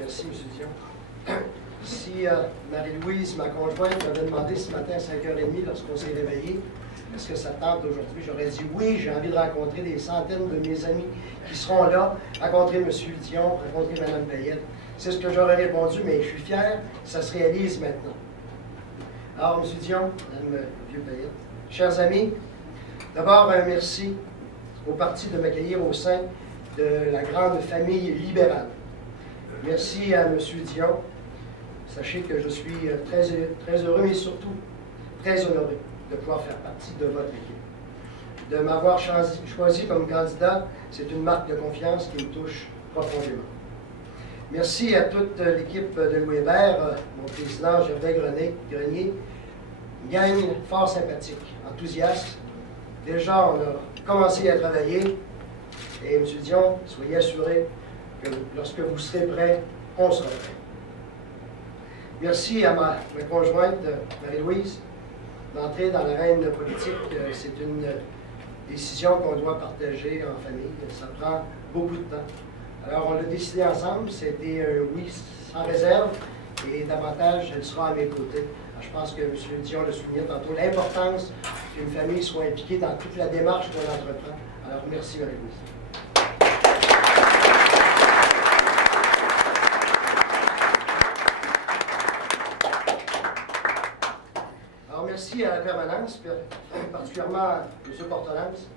Merci, M. Dion. Si Marie-Louise, ma conjointe, m'avait demandé ce matin à 5h30 lorsqu'on s'est réveillé, est-ce que ça tente aujourd'hui? J'aurais dit oui, j'ai envie de rencontrer des centaines de mes amis qui seront là, rencontrer M. Dion, rencontrer Mme Payette. C'est ce que j'aurais répondu, mais je suis fier, ça se réalise maintenant. Alors, M. Dion, Mme Vieux Payette, chers amis, d'abord un merci au parti de m'accueillir au sein de la grande famille libérale. Merci à M. Dion. Sachez que je suis très heureux, mais surtout très honoré de pouvoir faire partie de votre équipe. De m'avoir choisi comme candidat, c'est une marque de confiance qui me touche profondément. Merci à toute l'équipe de Louis Hébert, mon président Gervais Grenier, une gang fort sympathique, enthousiaste. Déjà, on a commencé à travailler et M. Dion, soyez assuré que lorsque vous serez prêt, on sera prêt. Merci à ma conjointe, Marie-Louise, d'entrer dans l'arène politique. C'est une décision qu'on doit partager en famille. Ça prend beaucoup de temps. Alors, on l'a décidé ensemble. C'était un oui sans réserve et davantage, elle sera à mes côtés. Alors, je pense que M. Dion le soulignait tantôt, l'importance qu'une famille soit impliquée dans toute la démarche qu'on entreprend. Alors, merci Marie-Louise. Merci à la permanence, particulièrement à M. Portelance,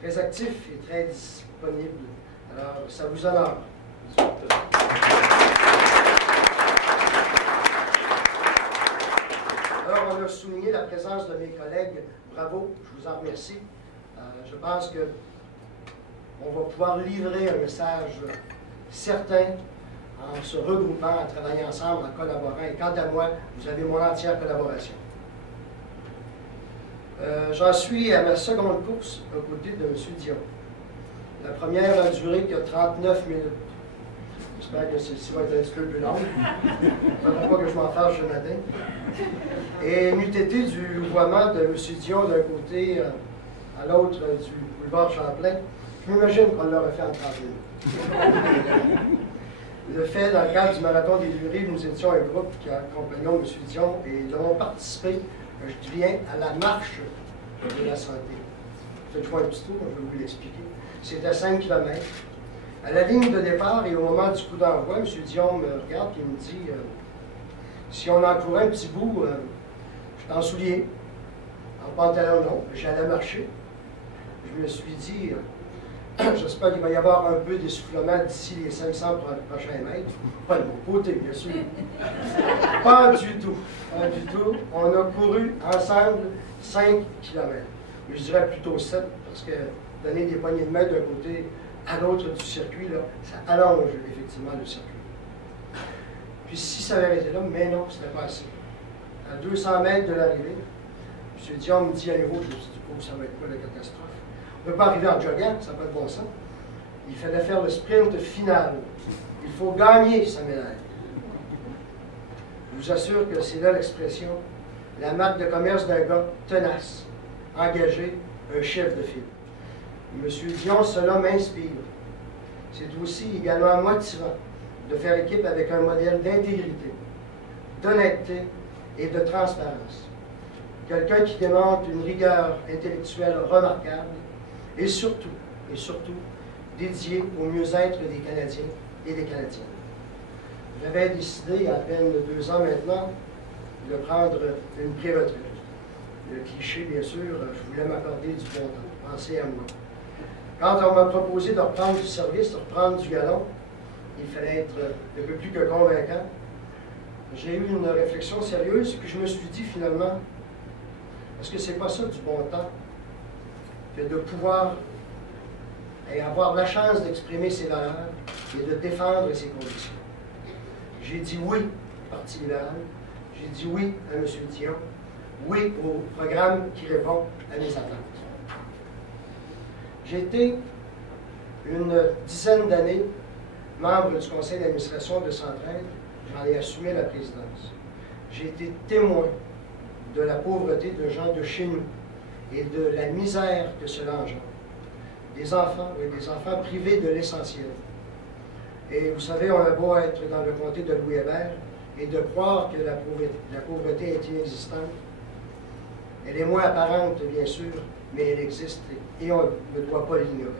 très actif et très disponible. Alors, ça vous honore. Alors, on a souligné la présence de mes collègues. Bravo, je vous en remercie. Je pense qu'on va pouvoir livrer un message certain en se regroupant, en travaillant ensemble, en collaborant. Et quant à moi, vous avez mon entière collaboration. J'en suis à ma seconde course aux côtés de M. Dion. La première a duré que 39 minutes. J'espère que celle-ci va être un petit peu plus longue. Il ne faudra pas que je m'en fâche ce matin. Et n'eût été du louvoiement de M. Dion d'un côté à l'autre du boulevard Champlain, je m'imagine qu'on l'aurait fait en 30 minutes. Le fait, dans le cadre du marathon des Deux-Rives, nous étions un groupe qui accompagnait M. Dion et nous avons participé, je viens à la marche de la santé. Faites-moi un petit tour, je vais vous l'expliquer. C'est à 5 km. À la ligne de départ et au moment du coup d'envoi, M. Dion me regarde et me dit si on en courait un petit bout, je suis en souliers, en pantalon long, j'allais marcher. Je me suis dit j'espère qu'il va y avoir un peu d'essoufflement d'ici les 500 prochains mètres. Pas de mon côté, bien sûr. Pas du tout. Pas du tout. On a couru ensemble 5 km. Je dirais plutôt 7, parce que donner des poignées de main d'un côté à l'autre du circuit, là, ça allonge effectivement le circuit. Puis si ça avait été là, mais non, c'était pas assez. À 200 mètres de l'arrivée, M. Dion me dit à nouveau, je me suis dit, oh, ça va être quoi la catastrophe? On ne peut pas arriver en joggant, ça n'a pas de bon sens. Il fallait faire le sprint final. Il faut gagner sa médaille. Je vous assure que c'est là l'expression, la marque de commerce d'un gars tenace, engagé, un chef de file. M. Dion, cela m'inspire. C'est aussi également motivant de faire équipe avec un modèle d'intégrité, d'honnêteté et de transparence. Quelqu'un qui démontre une rigueur intellectuelle remarquable et surtout, dédié au mieux-être des Canadiens et des Canadiennes. J'avais décidé, il y a à peine 2 ans maintenant, de prendre une pré-retraite. Le cliché, bien sûr, je voulais m'accorder du bon temps, penser à moi. Quand on m'a proposé de reprendre du service, de reprendre du galon, il fallait être un peu plus que convaincant. J'ai eu une réflexion sérieuse, puis je me suis dit finalement, est-ce que c'est pas ça du bon temps, que de pouvoir et avoir la chance d'exprimer ses valeurs et de défendre ses convictions? J'ai dit oui au Parti libéral, j'ai dit oui à M. Dion, oui au programme qui répond à mes attentes. J'ai été une dizaine d'années membre du conseil d'administration de Centraide, j'en ai assumé la présidence. J'ai été témoin de la pauvreté de gens de chez nous et de la misère que cela engendre. Des enfants privés de l'essentiel. Et vous savez, on a beau être dans le comté de Louis-Hébert et de croire que la pauvreté est inexistante. Elle est moins apparente, bien sûr, mais elle existe et on ne doit pas l'ignorer.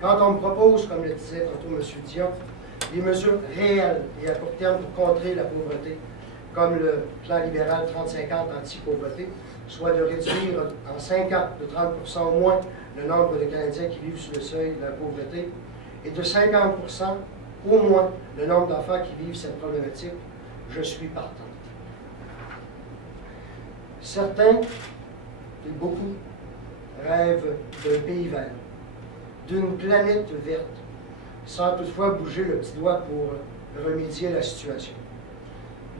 Quand on me propose, comme le disait tantôt M. Dion, des mesures réelles et à court terme pour contrer la pauvreté, comme le plan libéral 30-50 anti-pauvreté, soit de réduire en 5 ans de 30% au moins le nombre de Canadiens qui vivent sous le seuil de la pauvreté et de 50% au moins le nombre d'enfants qui vivent cette problématique, je suis partant. Certains, et beaucoup, rêvent d'un pays vert, d'une planète verte, sans toutefois bouger le petit doigt pour remédier à la situation.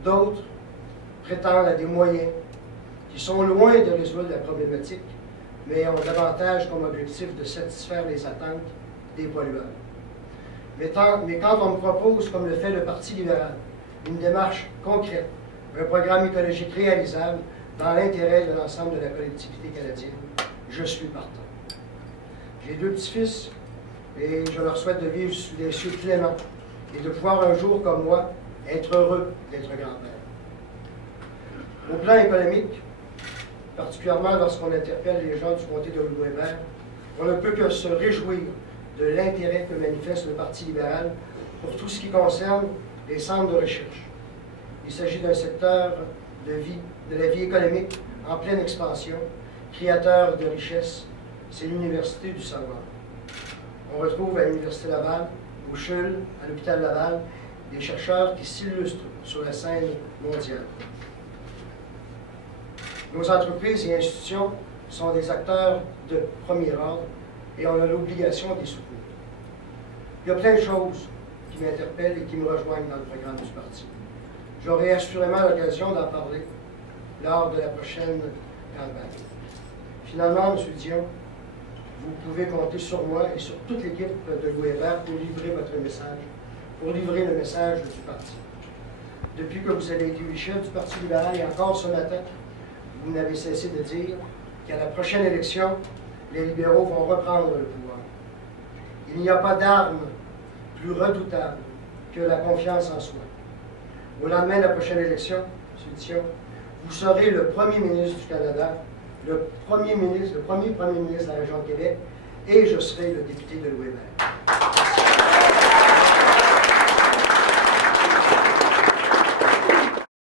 D'autres prétendent à des moyens qui sont loin de résoudre la problématique, mais ont davantage comme objectif de satisfaire les attentes des pollueurs. Mais quand on me propose, comme le fait le Parti libéral, une démarche concrète, un programme écologique réalisable dans l'intérêt de l'ensemble de la collectivité canadienne, je suis partant. J'ai 2 petits-fils et je leur souhaite de vivre sous des cieux cléments et de pouvoir un jour, comme moi, être heureux d'être grand-père. Au plan économique, particulièrement lorsqu'on interpelle les gens du comté de Louis-Hébert, on ne peut que se réjouir de l'intérêt que manifeste le Parti libéral pour tout ce qui concerne les centres de recherche. Il s'agit d'un secteur de la vie économique en pleine expansion, créateur de richesses. C'est l'Université du savoir. On retrouve à l'Université Laval, au CHUL, à l'hôpital Laval, des chercheurs qui s'illustrent sur la scène mondiale. Nos entreprises et institutions sont des acteurs de premier ordre et on a l'obligation de les soutenir. Il y a plein de choses qui m'interpellent et qui me rejoignent dans le programme du parti. J'aurai assurément l'occasion d'en parler lors de la prochaine campagne. Finalement, M. Dion, vous pouvez compter sur moi et sur toute l'équipe de Louis-Hébert pour livrer votre message, pour livrer le message du parti. Depuis que vous avez été chef du Parti libéral et encore ce matin, vous n'avez cessé de dire qu'à la prochaine élection, les libéraux vont reprendre le pouvoir. Il n'y a pas d'arme plus redoutable que la confiance en soi. Au lendemain de la prochaine élection, M. Dion, vous serez le premier ministre du Canada, le premier premier ministre de la région de Québec, et je serai le député de Louis-Hébert.